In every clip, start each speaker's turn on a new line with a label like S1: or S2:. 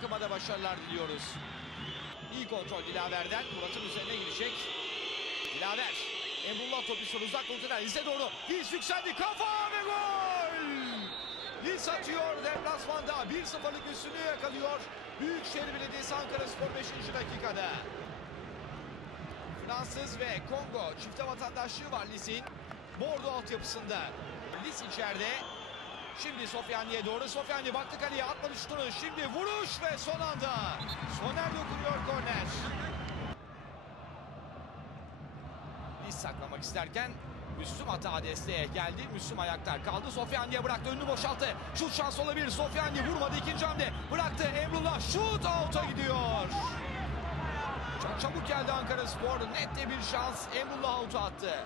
S1: takıma da başarılar diliyoruz. İyi kontrol Dilaver'den. Murat'ın üzerine gidecek. Dilaver. Emrullah topu son uzak noktadan Lise doğru. Lis yükseldi. Kafa ve gol! Lis atıyor deplasmanda. 1-0'lık üstünlüğü yakalıyor. Büyükşehir Belediyesi Ankara Spor 5. dakikada. Fransız ve Kongo çifte vatandaşlığı var Lis'in. Bordo altyapısında. Lis içeride. Şimdi Sofyani'ye doğru. Sofyani baktı kaleye atmadı şutunu. Şimdi vuruş ve son anda. Soner dokunuyor korner. Lis saklamak isterken Müslüm hata desteğe geldi. Müslüm ayakta kaldı. Sofyani'ye bıraktı. Önünü boşalttı. Şut şansı olabilir. Sofyani vurmadı. ikinci hamle. Bıraktı. Emrullah şut out'a gidiyor. Çok çabuk geldi Ankara Spor. Net de bir şans. Emrullah out'a attı.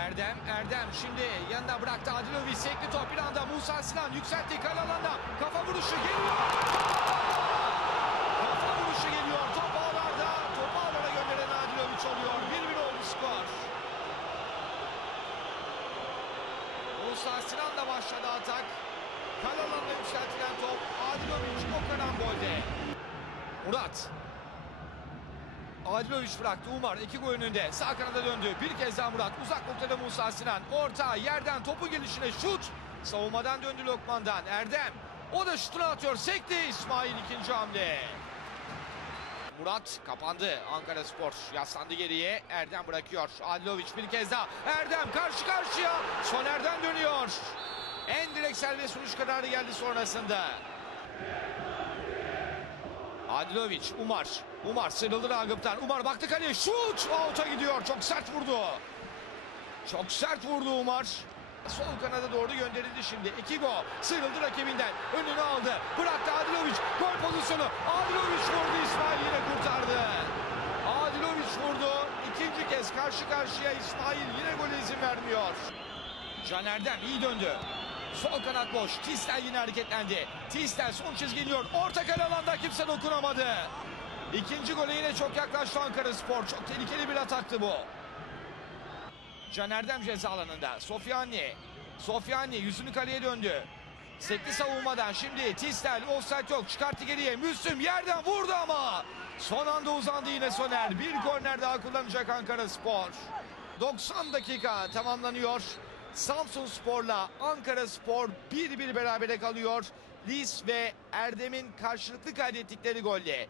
S1: Erdem, Erdem şimdi yanına bıraktı Adilovic sekli top bir anda Musa Sinan yükseltti kale alanda kafa vuruşu geliyor. Kafa vuruşu geliyor top ağlarda topu ağlara gönderen Adilovic oluyor 1-1 oldu skor. Musa Sinan'la başladı atak. Kale alanda yükseltilen top Adilovic o karambolde. Murat Adilovic bıraktı. Umar iki gol önünde. Sağ kanada döndü. Bir kez daha Murat. Uzak noktada Musa Sinan. Orta yerden topu gelişine şut. Savunmadan döndü Lokman'dan. Erdem. O da şutunu atıyor. Sekti İsmail ikinci hamle. Murat kapandı. Ankara Spor yaslandı geriye. Erdem bırakıyor. Adilovic bir kez daha. Erdem karşı karşıya. Soner'den dönüyor. En direkt serbest vuruş kararı geldi sonrasında. Adilovic, Umar. Umar sıyrıldı Ragıp'tan. Umar baktı kaleye. Şut! Out'a gidiyor. Çok sert vurdu. Çok sert vurdu Umar. Sol kanada doğru gönderildi şimdi. İki gol. Sıyrıldı rakibinden. Önünü aldı. Bıraktı Adilovic. Gol pozisyonu. Adilovic vurdu. İsmail yine kurtardı. Adilovic vurdu. İkinci kez karşı karşıya İsmail yine gole izin vermiyor. Can Erdem iyi döndü. Sol kanat boş. Tistel yine hareketlendi. Tistel son çizgi iniyor. Orta kale alanda kimse dokunamadı. İkinci gole yine çok yaklaştı Ankara Spor. Çok tehlikeli bir ataktı bu. Can Erdem ceza alanında. Sofyani. Sofyani yüzünü kaleye döndü. Sekli savunmadan şimdi Tistel offside yok. Çıkarttı geriye. Müslüm yerden vurdu ama. Son anda uzandı yine Soner. Bir korner daha kullanacak Ankara Spor. 90 dakika tamamlanıyor. Samsun Spor'la Ankara Spor 1-1 berabere kalıyor. Lis ve Erdem'in karşılıklı kaydettikleri golle